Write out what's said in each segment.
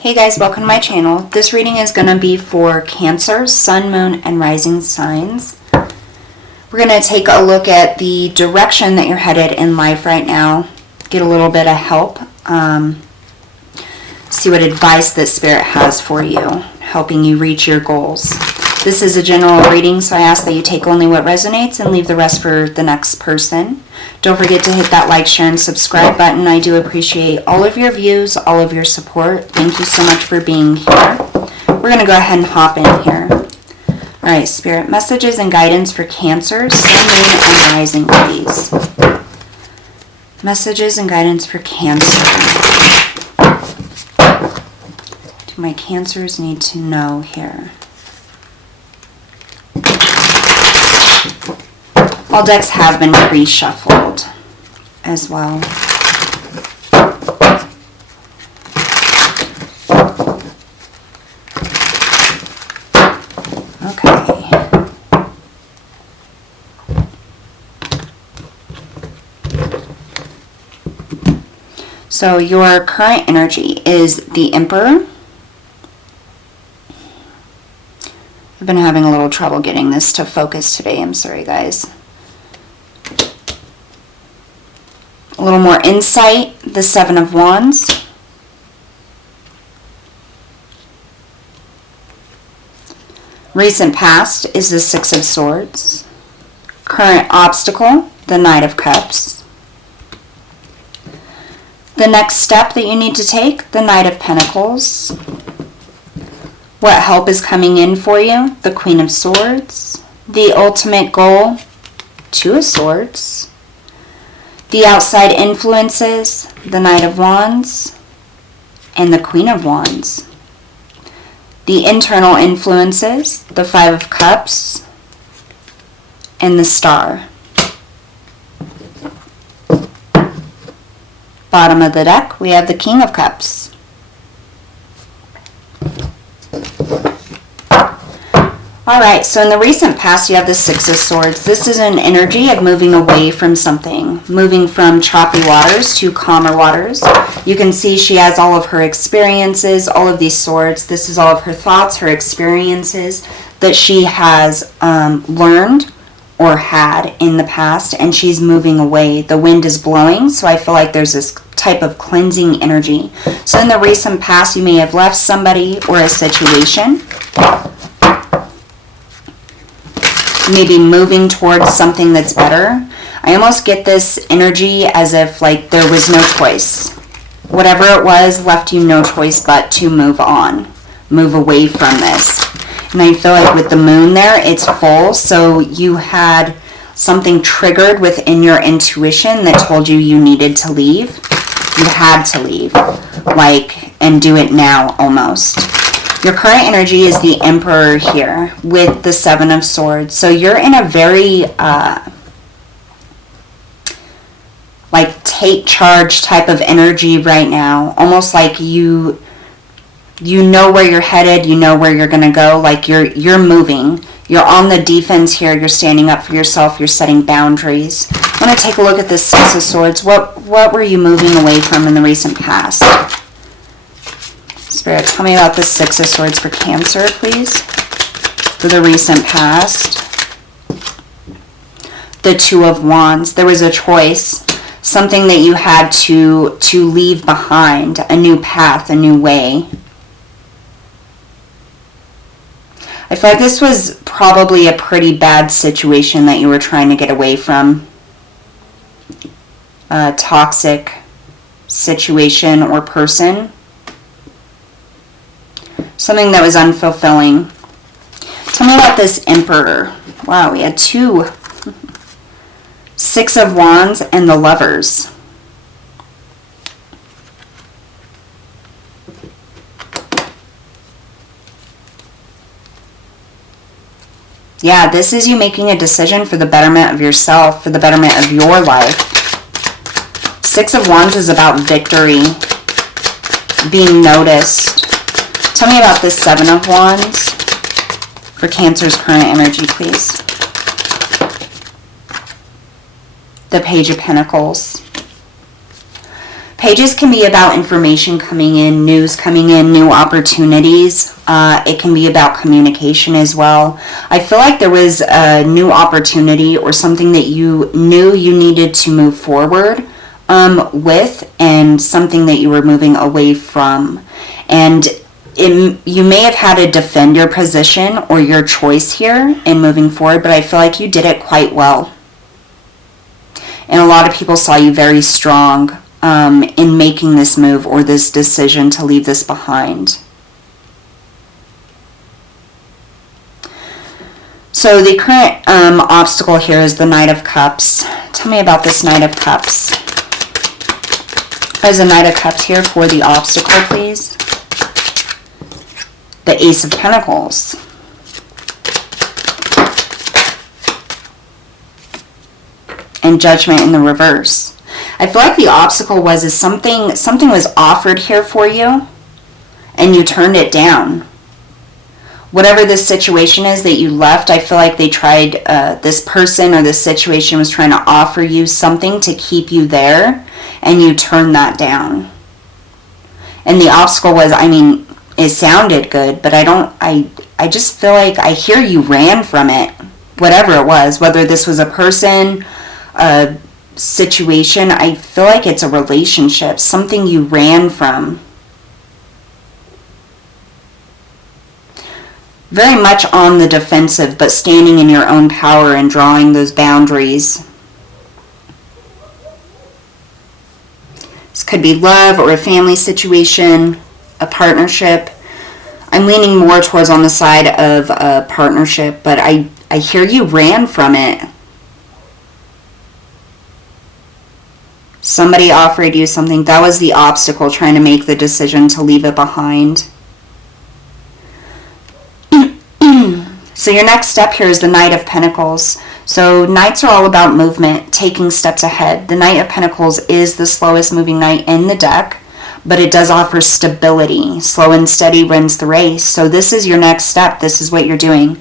Hey guys, welcome to my channel. This reading is going to be for Cancer, Sun, Moon, and Rising signs. We're going to take a look at the direction that you're headed in life right now, get a little bit of help, see what advice that Spirit has for you, helping you reach your goals. This is a general reading, so I ask that you take only what resonates and leave the rest for the next person. Don't forget to hit that like, share, and subscribe button. I do appreciate all of your views, all of your support. Thank you so much for being here. We're going to go ahead and hop in here. All right, Spirit, messages and guidance for Cancer, Sun, Moon, and Rising, please. Messages and guidance for Cancer. Do my Cancers need to know here? All decks have been pre-shuffled as well. Okay. So your current energy is the Emperor. I've been having a little trouble getting this to focus today. I'm sorry, guys. A little more insight, the Seven of Wands. Recent past is the Six of Swords. Current obstacle, the Knight of Cups. The next step that you need to take, the Knight of Pentacles. What help is coming in for you, the Queen of Swords. The ultimate goal, Two of Swords. The outside influences, the Knight of Wands, and the Queen of Wands. The internal influences, the Five of Cups, and the Star. Bottom of the deck, we have the King of Cups. Alright, so in the recent past you have the Six of Swords. This is an energy of moving away from something, moving from choppy waters to calmer waters. You can see she has all of her experiences, all of these swords. This is all of her thoughts, her experiences that she has learned or had in the past, and she's moving away. The wind is blowing, so I feel like there's this type of cleansing energy. So in the recent past you may have left somebody or a situation, maybe moving towards something that's better. I almost get this energy as if like there was no choice. Whatever it was left you no choice but to move on, move away from this. And I feel like with the moon there, it's full, so you had something triggered within your intuition that told you you needed to leave. You had to leave, like, and do it now almost. Your current energy is the Emperor here with the Seven of Swords. So you're in a very, like, take charge type of energy right now. Almost like you know where you're headed, you know where you're going to go. Like, you're moving. You're on the defense here. You're standing up for yourself. You're setting boundaries. I want to take a look at this Six of Swords. What were you moving away from in the recent past? Spirit, tell me about the Six of Swords for Cancer, please. For the recent past. The Two of Wands. There was a choice. Something that you had to leave behind. A new path, a new way. I feel like this was probably a pretty bad situation that you were trying to get away from. A toxic situation or person. Something that was unfulfilling. Tell me about this Emperor. Wow, we had two. Six of Wands and the Lovers. Yeah, this is you making a decision for the betterment of yourself, for the betterment of your life. Six of Wands is about victory, being noticed. Tell me about this Seven of Wands for Cancer's current energy, please. The Page of Pentacles. Pages can be about information coming in, news coming in, new opportunities. It can be about communication as well. I feel like there was a new opportunity or something that you knew you needed to move forward with, and something that you were moving away from. And you may have had to defend your position or your choice here in moving forward, but I feel like you did it quite well. And a lot of people saw you very strong in making this move or this decision to leave this behind. So the current obstacle here is the Knight of Cups. Tell me about this Knight of Cups. There's a Knight of Cups here for the obstacle, please. The Ace of Pentacles. And Judgment in the reverse. I feel like the obstacle was something was offered here for you and you turned it down. Whatever this situation is that you left, I feel like they tried, this person or this situation was trying to offer you something to keep you there, and you turned that down. And the obstacle was, I mean, it sounded good, but I just feel like I hear you ran from it. Whatever it was, whether this was a person, a situation, I feel like it's a relationship, something you ran from. Very much on the defensive, but standing in your own power and drawing those boundaries. This could be love or a family situation, a partnership. I'm leaning more towards on the side of a partnership, but I hear you ran from it. Somebody offered you something. That was the obstacle, trying to make the decision to leave it behind. So your next step here is the Knight of Pentacles. So Knights are all about movement, taking steps ahead. The Knight of Pentacles is the slowest moving knight in the deck, but it does offer stability. Slow and steady wins the race. So this is your next step. This is what you're doing.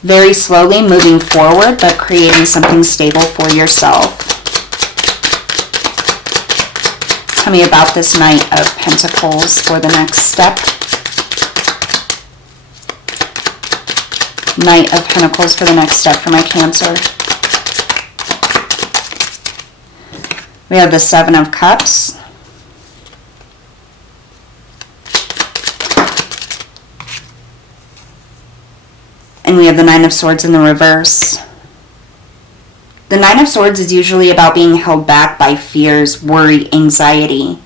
Very slowly moving forward, but creating something stable for yourself. Tell me about this Knight of Pentacles for the next step. Knight of Pentacles for the next step for my Cancer. We have the Seven of Cups. And we have the Nine of Swords in the reverse. The Nine of Swords is usually about being held back by fears, worry, anxiety.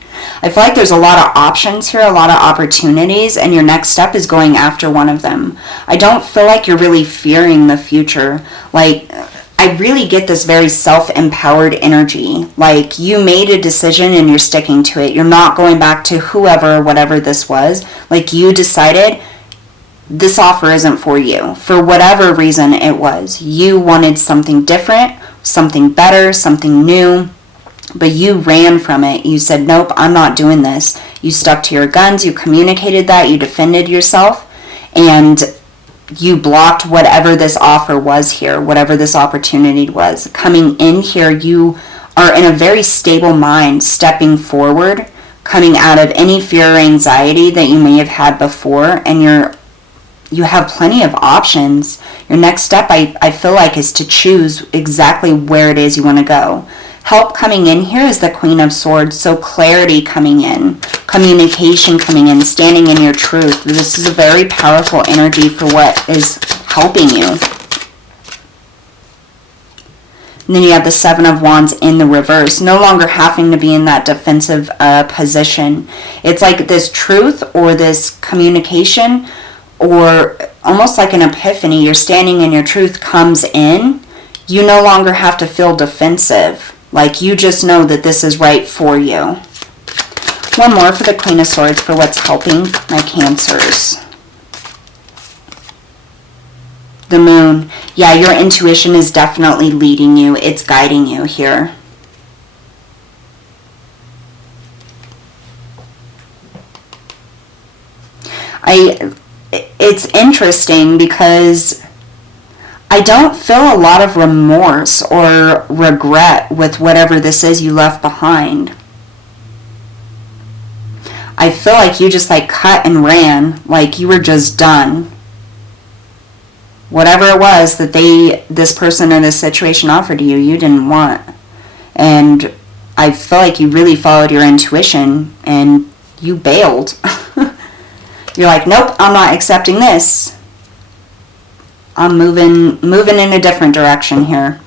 I feel like there's a lot of options here, a lot of opportunities, and your next step is going after one of them. I don't feel like you're really fearing the future. Like, I really get this very self-empowered energy. Like, you made a decision and you're sticking to it. You're not going back to whoever, whatever this was. Like, you decided this offer isn't for you. For whatever reason it was. You wanted something different, something better, something new. But you ran from it. You said, nope, I'm not doing this. You stuck to your guns. You communicated that. You defended yourself. And you blocked whatever this offer was here, whatever this opportunity was. Coming in here, you are in a very stable mind, stepping forward, coming out of any fear or anxiety that you may have had before. And you have plenty of options. Your next step, I feel like, is to choose exactly where it is you want to go. Help coming in here is the Queen of Swords, so clarity coming in, communication coming in, standing in your truth. This is a very powerful energy for what is helping you. And then you have the Seven of Wands in the reverse, no longer having to be in that defensive position. It's like this truth or this communication or almost like an epiphany. You're standing in your truth comes in. You no longer have to feel defensive. Like, you just know that this is right for you. One more for the Queen of Swords for what's helping my Cancers. The Moon. Yeah, your intuition is definitely leading you. It's guiding you here. It's interesting because I don't feel a lot of remorse or regret with whatever this is you left behind. I feel like you just like cut and ran, like you were just done. Whatever it was that this person in this situation offered you, you didn't want. And I feel like you really followed your intuition and you bailed. You're like, nope, I'm not accepting this. I'm moving in a different direction here.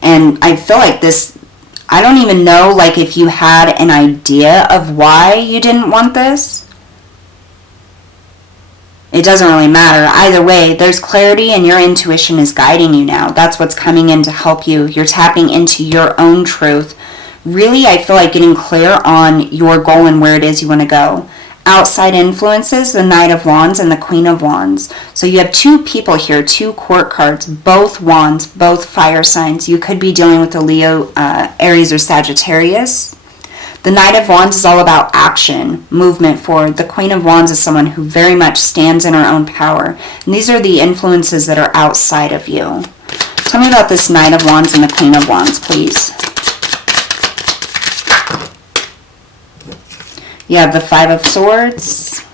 And I feel like this, I don't even know like if you had an idea of why you didn't want this. It doesn't really matter. Either way, there's clarity and your intuition is guiding you now. That's what's coming in to help you. You're tapping into your own truth. Really, I feel like getting clear on your goal and where it is you want to go. Outside influences, the Knight of Wands and the Queen of Wands. So you have two people here, two court cards, both wands, both fire signs. You could be dealing with a Leo, Aries, or Sagittarius. The Knight of Wands is all about action, movement forward. The Queen of Wands is someone who very much stands in her own power. And these are the influences that are outside of you. Tell me about this Knight of Wands and the Queen of Wands, please. You have the Five of Swords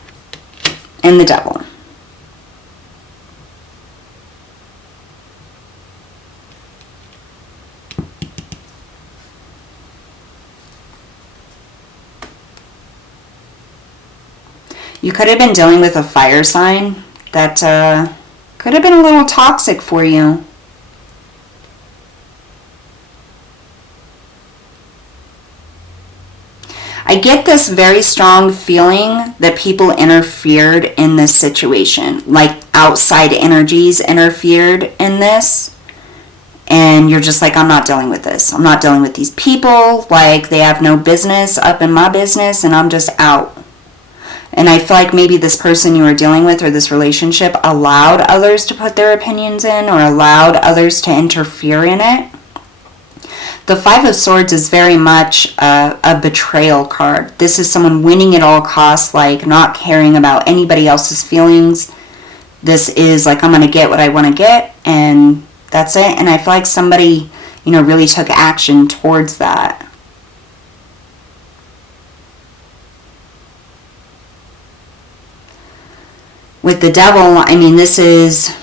and the Devil. You could have been dealing with a fire sign that could have been a little toxic for you. I get this very strong feeling that people interfered in this situation, like outside energies interfered in this. And you're just like, I'm not dealing with this. I'm not dealing with these people. Like, they have no business up in my business, and I'm just out. And I feel like maybe this person you were dealing with or this relationship allowed others to put their opinions in or allowed others to interfere in it. The Five of Swords is very much a betrayal card. This is someone winning at all costs, like not caring about anybody else's feelings. This is like, I'm going to get what I want to get, and that's it. And I feel like somebody, really took action towards that. With the Devil, I mean, this is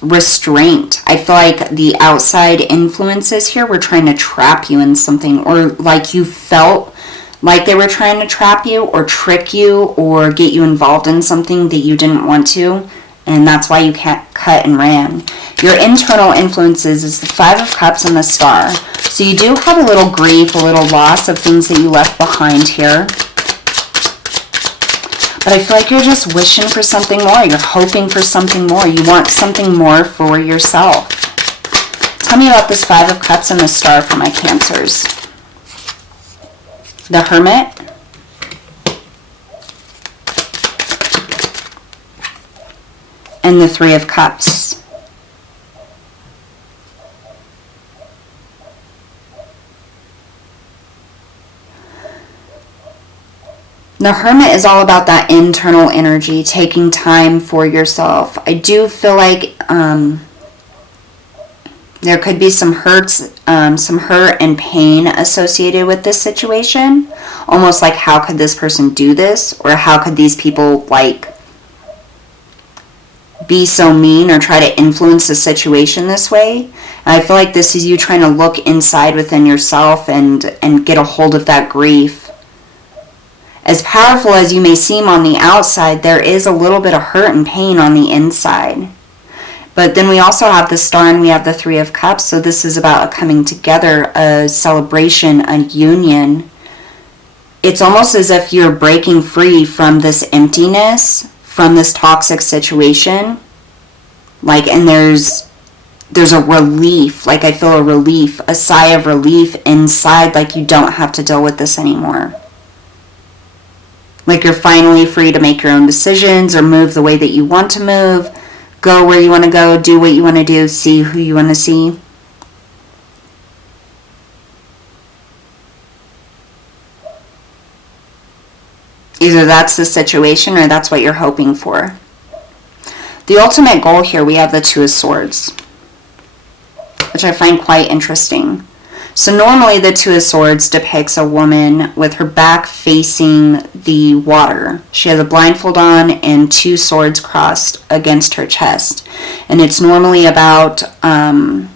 restraint. I feel like the outside influences here were trying to trap you in something, or like you felt like they were trying to trap you or trick you or get you involved in something that you didn't want to, and that's why you cut and ran. Your internal influences is the Five of Cups and the Star. So you do have a little grief, a little loss of things that you left behind here. But I feel like you're just wishing for something more. You're hoping for something more. You want something more for yourself. Tell me about this Five of Cups and the Star for my Cancers. The Hermit. And the Three of Cups. The Hermit is all about that internal energy, taking time for yourself. I do feel like there could be some hurt and pain associated with this situation. Almost like, how could this person do this? Or how could these people, like, be so mean or try to influence the situation this way? And I feel like this is you trying to look inside within yourself and get a hold of that grief. As powerful as you may seem on the outside, there is a little bit of hurt and pain on the inside. But then we also have the Star and we have the Three of Cups. So this is about a coming together, a celebration, a union. It's almost as if you're breaking free from this emptiness, from this toxic situation. Like, and there's a relief. Like, I feel a relief, a sigh of relief inside. Like, you don't have to deal with this anymore. Like, you're finally free to make your own decisions or move the way that you want to move, go where you want to go, do what you want to do, see who you want to see. Either that's the situation or that's what you're hoping for. The ultimate goal here, we have the Two of Swords, which I find quite interesting. So normally the Two of Swords depicts a woman with her back facing the water. She has a blindfold on and two swords crossed against her chest. And it's normally about being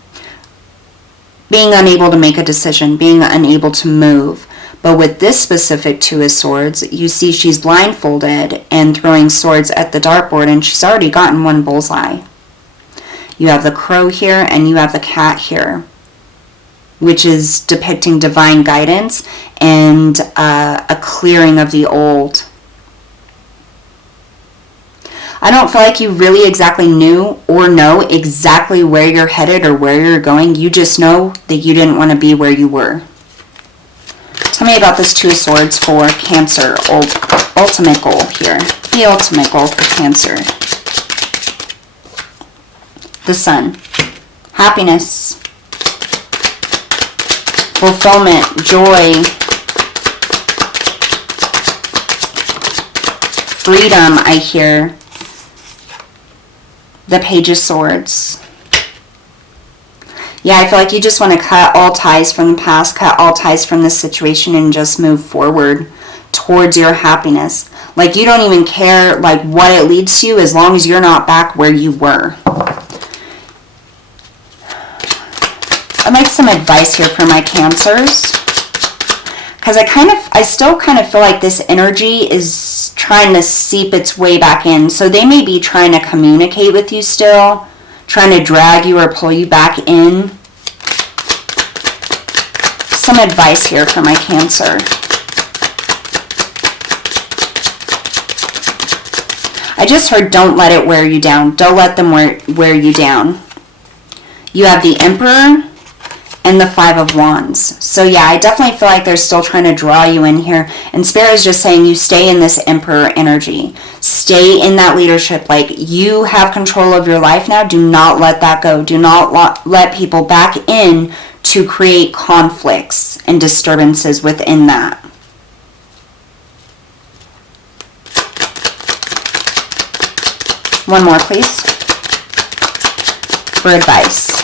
unable to make a decision, being unable to move. But with this specific Two of Swords, you see she's blindfolded and throwing swords at the dartboard, and she's already gotten one bullseye. You have the crow here and you have the cat here, which is depicting divine guidance and a clearing of the old. I don't feel like you really exactly knew or know exactly where you're headed or where you're going. You just know that you didn't want to be where you were. Tell me about this Two of Swords for Cancer. Ultimate goal here. The ultimate goal for Cancer. The Sun. Happiness. Fulfillment. Joy. Freedom, I hear. The Page of Swords. Yeah, I feel like you just want to cut all ties from the past, cut all ties from this situation, and just move forward towards your happiness. Like, you don't even care, like, what it leads to as long as you're not back where you were. I'd like some advice here for my Cancers. Because I still kind of feel like this energy is trying to seep its way back in. So they may be trying to communicate with you still, trying to drag you or pull you back in. Some advice here for my Cancer. I just heard don't let it wear you down. Don't let them wear you down. You have the Emperor and the Five of Wands. So yeah, I definitely feel like they're still trying to draw you in here. And Spirit is just saying you stay in this Emperor energy. Stay in that leadership. Like, you have control of your life now. Do not let that go. Do not let people back in to create conflicts and disturbances within that. One more, please, for advice.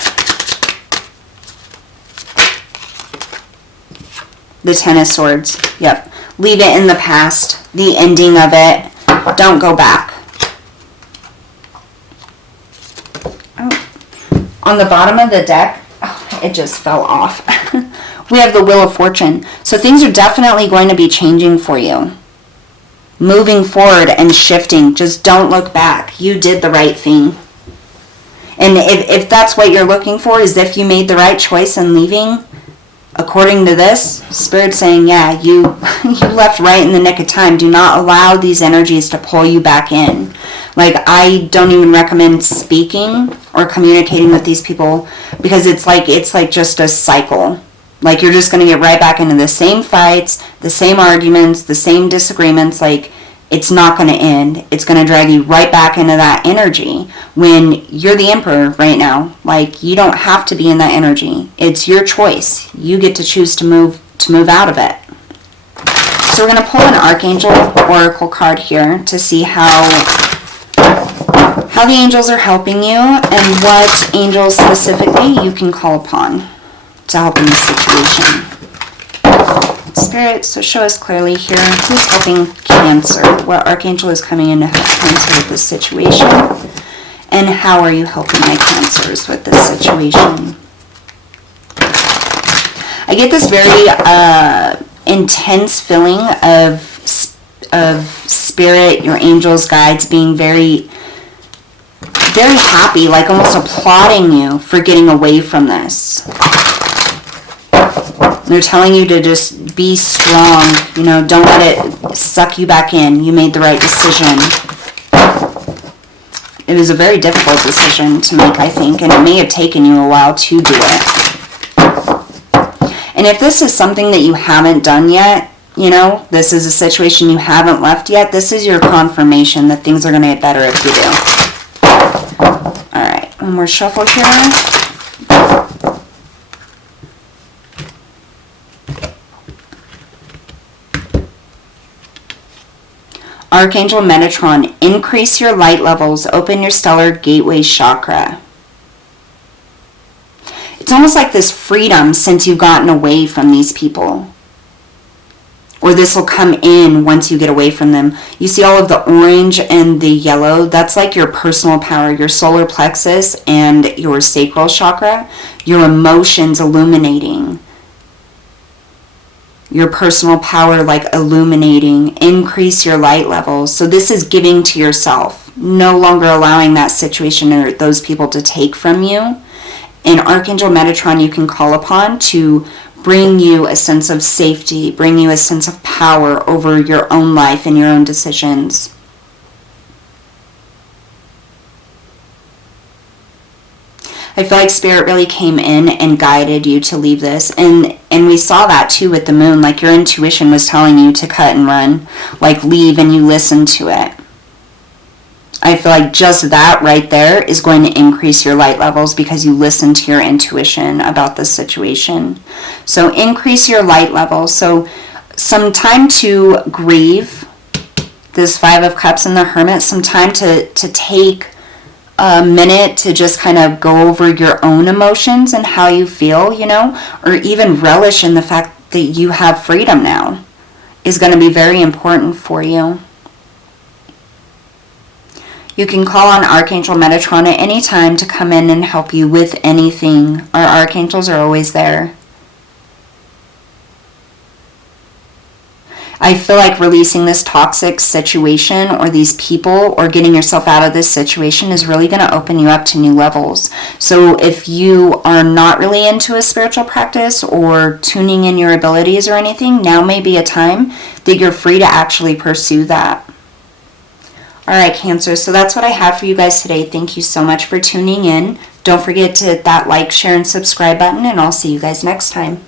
The Ten of Swords. Yep. Leave it in the past. The ending of it. Don't go back. Oh. On the bottom of the deck, it just fell off. We have the Wheel of Fortune. So things are definitely going to be changing for you. Moving forward and shifting. Just don't look back. You did the right thing. And if that's what you're looking for, is if you made the right choice in leaving, according to this, Spirit's saying, yeah, you left right in the nick of time. Do not allow these energies to pull you back in. Like, I don't even recommend speaking or communicating with these people, because it's like just a cycle. Like, you're just going to get right back into the same fights, the same arguments, the same disagreements. Like, it's not going to end. It's going to drag you right back into that energy when you're the Emperor right now. Like, you don't have to be in that energy. It's your choice. You get to choose to move out of it. So we're going to pull an Archangel Oracle card here to see how the angels are helping you and what angels specifically you can call upon to help in this situation. Spirit, so show us clearly here who's helping Cancer. What Archangel is coming in to help Cancer with this situation? And how are you helping my Cancers with this situation? I get this very intense feeling of Spirit, your angels, guides being very, very happy, like almost applauding you for getting away from this. They're telling you to just be strong, you know, don't let it suck you back in. You made the right decision. It was a very difficult decision to make, I think, and it may have taken you a while to do it. And if this is something that you haven't done yet, you know, this is a situation you haven't left yet, this is your confirmation that things are going to get better if you do. Alright, one more shuffle here. Archangel Metatron, increase your light levels, open your stellar gateway chakra. It's almost like this freedom since you've gotten away from these people. Or this will come in once you get away from them. You see all of the orange and the yellow? That's like your personal power, your solar plexus and your sacral chakra. Your emotions illuminating. Your personal power like illuminating. Increase your light levels. So this is giving to yourself. No longer allowing that situation or those people to take from you. And Archangel Metatron you can call upon to bring you a sense of safety, bring you a sense of power over your own life and your own decisions. I feel like Spirit really came in and guided you to leave this. And we saw that too with the moon. Like your intuition was telling you to cut and run. Like leave, and you listened to it. I feel like just that right there is going to increase your light levels because you listen to your intuition about this situation. So increase your light levels. So some time to grieve. This Five of Cups and the Hermit. Some time to take a minute to just kind of go over your own emotions and how you feel, you know, or even relish in the fact that you have freedom now is going to be very important for you. You can call on Archangel Metatron at any time to come in and help you with anything. Our archangels are always there. I feel like releasing this toxic situation or these people or getting yourself out of this situation is really going to open you up to new levels. So if you are not really into a spiritual practice or tuning in your abilities or anything, now may be a time that you're free to actually pursue that. All right, Cancer, so that's what I have for you guys today. Thank you so much for tuning in. Don't forget to hit that like, share, and subscribe button, and I'll see you guys next time.